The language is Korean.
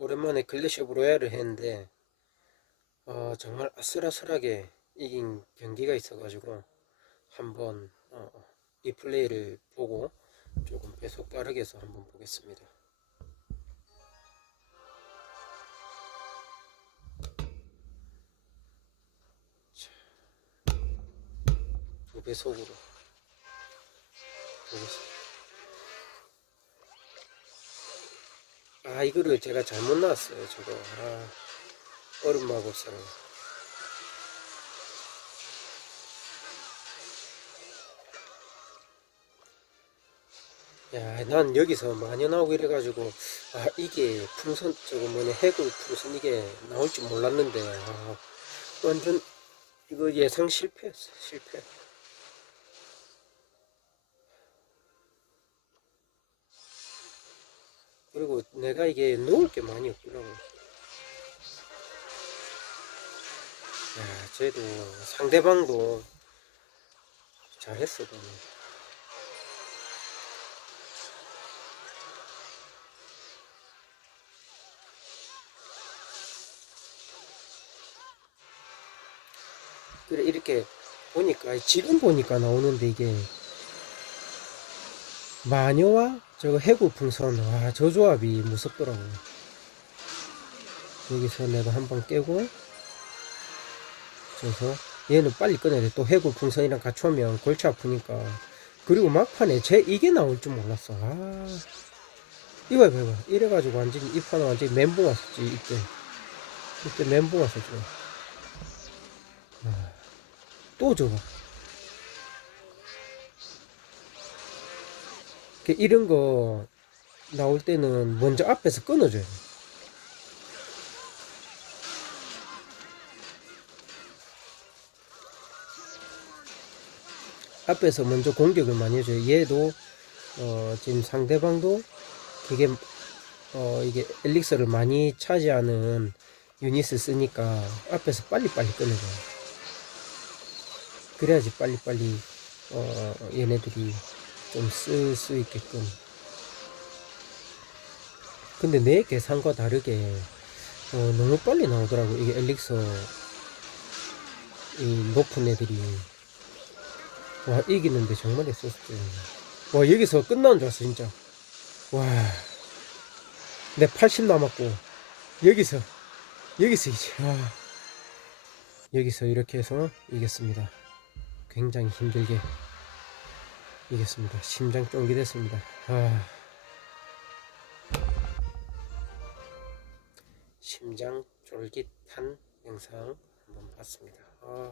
오랜만에 클래시 오브 로얄을 했는데 어, 정말 아슬아슬하게 이긴 경기가 있어가지고 한번 어, 이 플레이를 보고 조금 배속 빠르게 해서 한번 보겠습니다. 자, 두 배속으로 보겠습니다. 아 이거를 제가 잘못 놨어요 저거. 아 얼음 마법사를 야난 여기서 많이 나오고 이래가지고 아 이게 풍선 저거 뭐냐 해골 풍선 이게 나올 줄 몰랐는데 아, 완전 이거 예상 실패했어 실패 그리고 내가 이게 놓을 게 많이 없더라고. 야, 쟤도 상대방도 잘했어, 너는. 그래, 이렇게 보니까, 지금 보니까 나오는데 이게 마녀와 저거 해구 풍선. 와 저 조합이 무섭더라고. 여기서 내가 한 번 깨고 저서 얘는 빨리 꺼내야 돼 또 해구 풍선이랑 같이 오면 골치 아프니까. 그리고 막판에 쟤 이게 나올 줄 몰랐어. 아. 이거 이거. 이래가지고 완전히 이 판은 완전히 멘붕 왔었지 이때. 이때 멘붕 왔었지. 아, 또 저거 이런 거 나올 때는 먼저 앞에서 끊어줘요. 앞에서 먼저 공격을 많이 해줘요. 얘도 어, 지금 상대방도 되게 어, 이게 엘릭서를 많이 차지하는 유닛을 쓰니까 앞에서 빨리빨리 끊어줘요. 그래야지 빨리빨리 어, 얘네들이 좀 쓸 수 있게끔. 근데 내 계산과 다르게 어, 너무 빨리 나오더라고. 이게 엘릭서 이 높은 애들이 와 이기는데 정말 했었을 와 여기서 끝나는 줄 알았어 진짜. 와. 내 80 남았고 여기서 여기서 이제 와. 여기서 이렇게 해서 이겼습니다. 굉장히 힘들게 이겼습니다. 심장 쫄깃했습니다. 아. 심장 쫄깃한 영상 한번 봤습니다. 아.